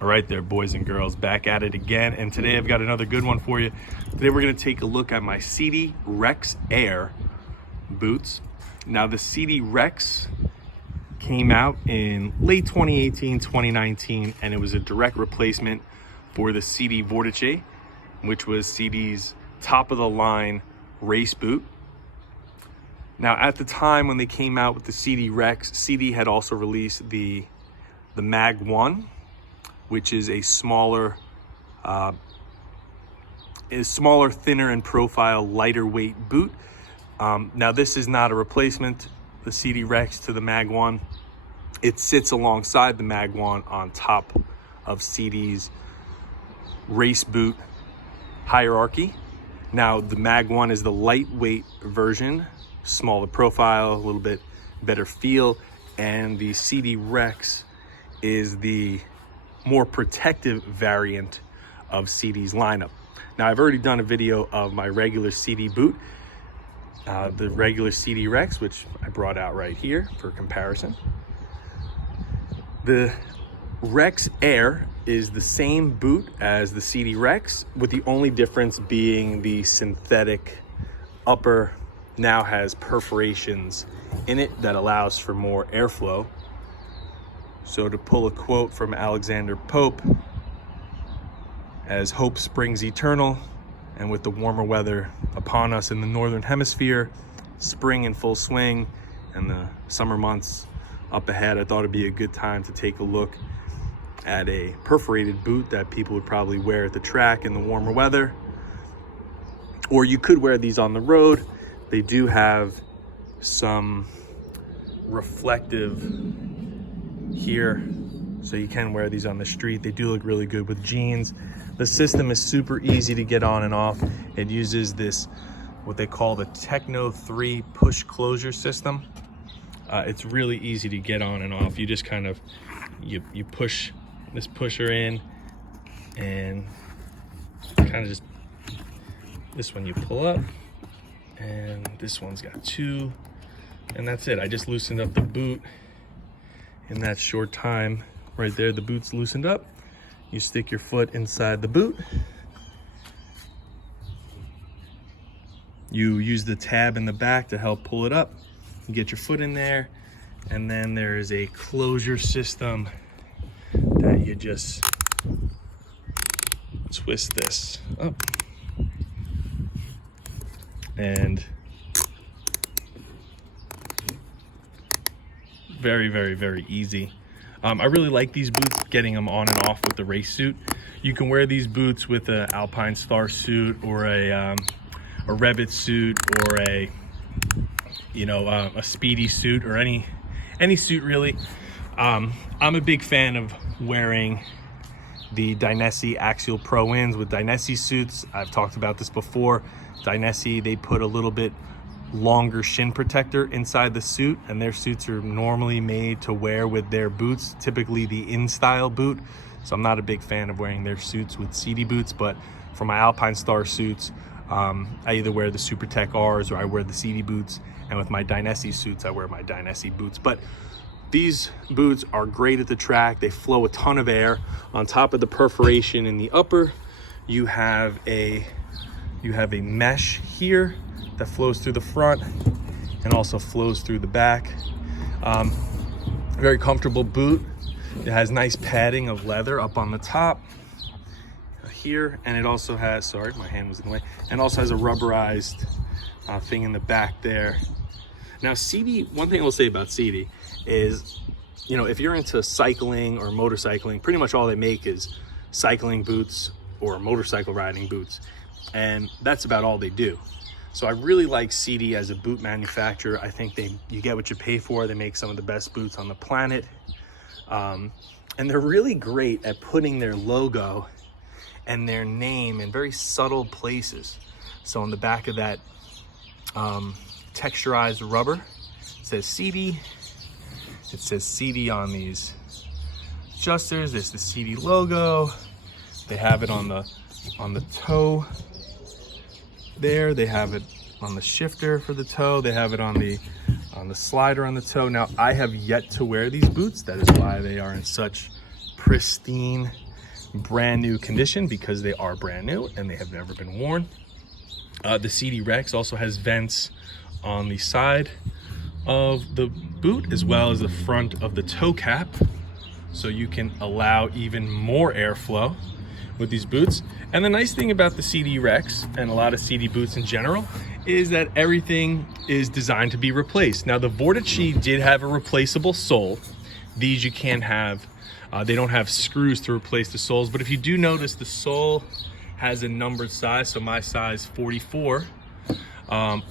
All right there, boys and girls, back at it again. And today I've got another good one for you. Today we're gonna take a look at my Sidi Rex Air boots. Now the Sidi Rex came out in late 2018, 2019, and it was a direct replacement for the Sidi Vortice, which was Sidi's top of the line race boot. Now at the time when they came out with the Sidi Rex, Sidi had also released the Mag 1, which is a smaller, thinner in profile, lighter weight boot. Now this is not a replacement, the Sidi Rex to the Mag 1. It sits alongside the Mag 1 on top of Sidi's race boot hierarchy. Now the Mag 1 is the lightweight version, smaller profile, a little bit better feel, and the Sidi Rex is the more protective variant of Sidi's lineup. Now I've already done a video of my regular Sidi boot, the regular Sidi Rex, which I brought out right here for comparison. The Rex Air is the same boot as the Sidi Rex, with the only difference being the synthetic upper now has perforations in it that allows for more airflow. So to pull a quote from Alexander Pope, as hope springs eternal, and with the warmer weather upon us in the northern hemisphere, spring in full swing, and the summer months up ahead, I thought it'd be a good time to take a look at a perforated boot that people would probably wear at the track in the warmer weather. Or you could wear these on the road. They do have some reflective here, so you can wear these on the street. They do look really good with jeans. The system is super easy to get on and off. It uses this, what they call the Techno 3 push closure system. It's really easy to get on and off. You just kind of, you push this pusher in, and kind of just, this one you pull up, and this one's got two, and that's it. I just loosened up the boot in that short time. Right there, the boot's loosened up. You stick your foot inside the boot. You use the tab in the back to help pull it up. You get your foot in there, and then there is a closure system that you just twist this up. And very, very, very easy. I really like these boots, getting them on and off with the race suit. You can wear these boots with an Alpine Star suit, or a Revit suit, or a Speedy suit, or any suit really. I'm a big fan of wearing the Dynesi Axial Pro Ins with Dynesi suits. I've talked about this before. Dynesi, they put a little bit longer shin protector inside the suit, and their suits are normally made to wear with their boots, typically the in-style boot. So I'm not a big fan of wearing their suits with Sidi boots, but for my Alpine Star suits, I either wear the Super Tech Rs or I wear the Sidi boots, and with my Dynesi suits, I wear my Dynesi boots. But these boots are great at the track. They flow a ton of air. On top of the perforation in the upper, you have a mesh here that flows through the front and also flows through the back. Very comfortable boot. It has nice padding of leather up on the top here, and it also has, sorry, my hand was in the way, and also has a rubberized thing in the back there. Now Sidi, one thing I will say about Sidi is, if you're into cycling or motorcycling, pretty much all they make is cycling boots or motorcycle riding boots, and that's about all they do. So I really like Sidi as a boot manufacturer. I think you get what you pay for. They make some of the best boots on the planet. And they're really great at putting their logo and their name in very subtle places. So on the back of that texturized rubber, it says Sidi. It says Sidi on these adjusters. There's the Sidi logo. They have it on the toe there. They have it on the shifter for the toe. They have it on the slider on the toe. Now I have yet to wear these boots. That is why they are in such pristine brand new condition because they are brand new and they have never been worn. The Sidi Rex also has vents on the side of the boot as well as the front of the toe cap, so you can allow even more airflow with these boots. And the nice thing about the Sidi Rex and a lot of Sidi boots in general is that everything is designed to be replaced. Now the Vortice did have a replaceable sole. These you can't have, they don't have screws to replace the soles, but if you do notice, the sole has a numbered size, so my size 44.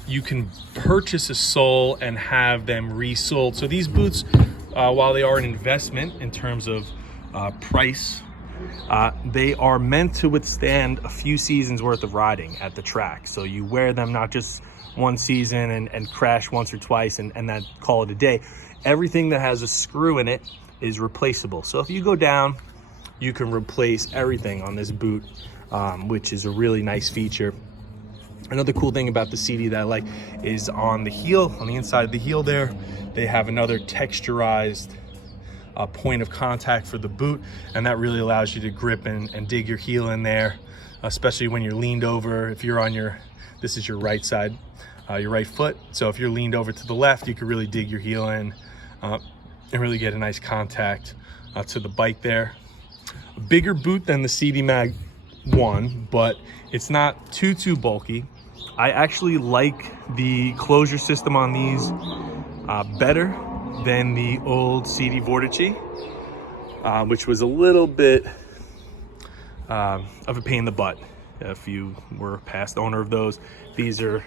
You can purchase a sole and have them resoled. So these boots, while they are an investment in terms of price, they are meant to withstand a few seasons worth of riding at the track. So you wear them not just one season and crash once or twice and that call it a day. Everything that has a screw in it is replaceable. So if you go down, you can replace everything on this boot, which is a really nice feature. Another cool thing about the Sidi that I like is on the heel, on the inside of the heel there, they have another texturized point of contact for the boot, and that really allows you to grip and dig your heel in there, especially when you're leaned over. If you're on this is your right side, your right foot. So if you're leaned over to the left, you could really dig your heel in and really get a nice contact to the bike there. A bigger boot than the Sidi Mag 1, but it's not too bulky. I actually like the closure system on these better than the old Sidi Vortice, which was a little bit of a pain in the butt if you were a past owner of those. These are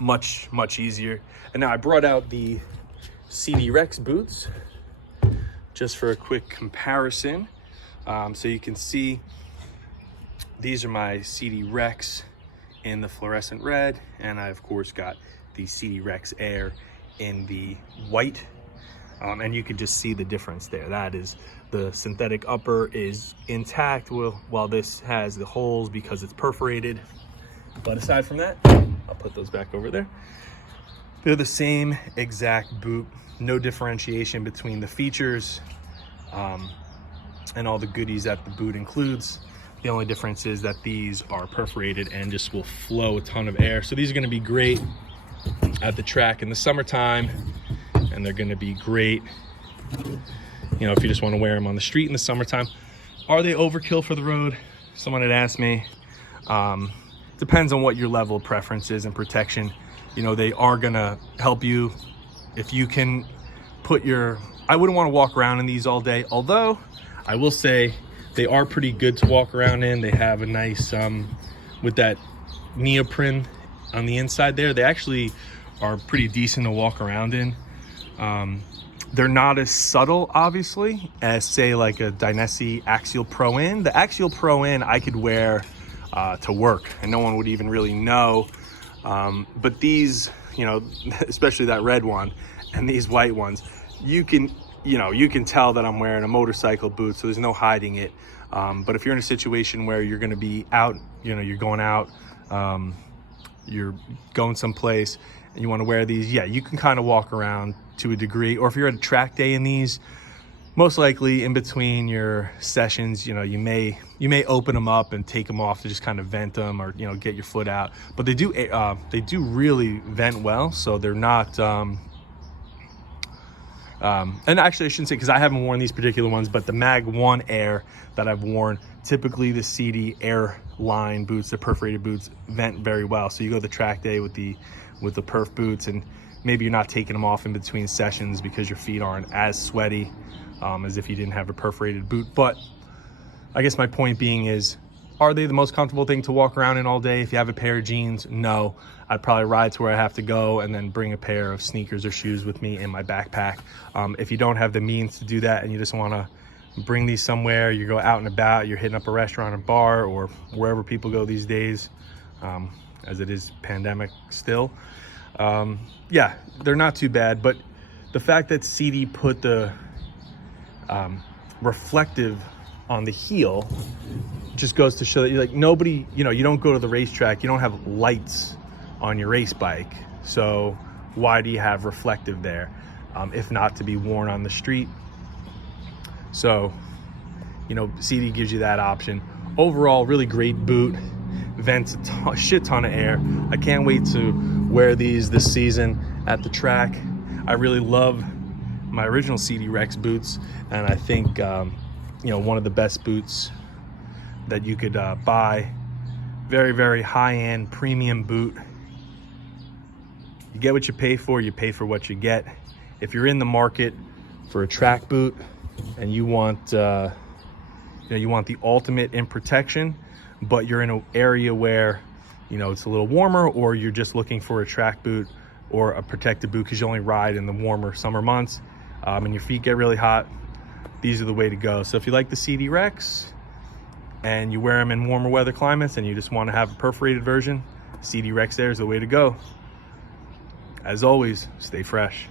much easier. And now I brought out the Sidi Rex boots just for a quick comparison, so you can see these are my Sidi Rex in the fluorescent red, and I of course got the Sidi Rex Air in the white, and you can just see the difference there. That is, the synthetic upper is intact while this has the holes because it's perforated. But aside from that, I'll put those back over there. They're the same exact boot, no differentiation between the features and all the goodies that the boot includes. The only difference is that these are perforated and just will flow a ton of air. So these are going to be great at the track in the summertime, and they're going to be great, you know, if you just want to wear them on the street in the summertime. Are they overkill for the road? Someone had asked me. Depends on what your level of preference is and protection. You know, they are going to help you if you can put your, I wouldn't want to walk around in these all day, although I will say they are pretty good to walk around in. They have a nice, with that neoprene on the inside there, they actually are pretty decent to walk around in. They're not as subtle, obviously, as say like a Dynasty Axial Pro In. The Axial Pro In I could wear to work and no one would even really know. But these, you know, especially that red one and these white ones, you can tell that I'm wearing a motorcycle boot, so there's no hiding it. But if you're in a situation where you're going to be out, you know, you're going out, you're going someplace and you want to wear these, yeah, you can kind of walk around to a degree. Or if you're at a track day in these, most likely in between your sessions, you know, you may open them up and take them off to just kind of vent them, or, you know, get your foot out. But they do really vent well, so they're not and actually I shouldn't say, because I haven't worn these particular ones, but the Mag 1 Air that I've worn, typically the Sidi Air line boots, the perforated boots, vent very well. So you go to the track day with the perf boots, and maybe you're not taking them off in between sessions because your feet aren't as sweaty as if you didn't have a perforated boot. But I guess my point being is, are they the most comfortable thing to walk around in all day? If you have a pair of jeans, no. I'd probably ride to where I have to go and then bring a pair of sneakers or shoes with me in my backpack. If you don't have the means to do that and you just want to bring these somewhere, you go out and about, you're hitting up a restaurant or bar or wherever people go these days, as it is pandemic still, yeah, they're not too bad. But the fact that Sidi put the reflective on the heel just goes to show that you're like, nobody, you know, you don't go to the racetrack, you don't have lights on your race bike, so why do you have reflective there if not to be worn on the street? So you know, Sidi gives you that option. Overall, really great boot. Vents a shit ton of air. I can't wait to wear these this season at the track. I really love my original Sidi Rex boots, and I think you know, one of the best boots that you could buy. Very, very high-end premium boot. You get what you pay for what you get. If you're in the market for a track boot and you want you know, you want the ultimate in protection, but you're in an area where, you know, it's a little warmer, or you're just looking for a track boot or a protected boot because you only ride in the warmer summer months, and your feet get really hot, these are the way to go. So if you like the Sidi Rex and you wear them in warmer weather climates and you just want to have a perforated version, Sidi Rex Air is the way to go. As always, stay fresh.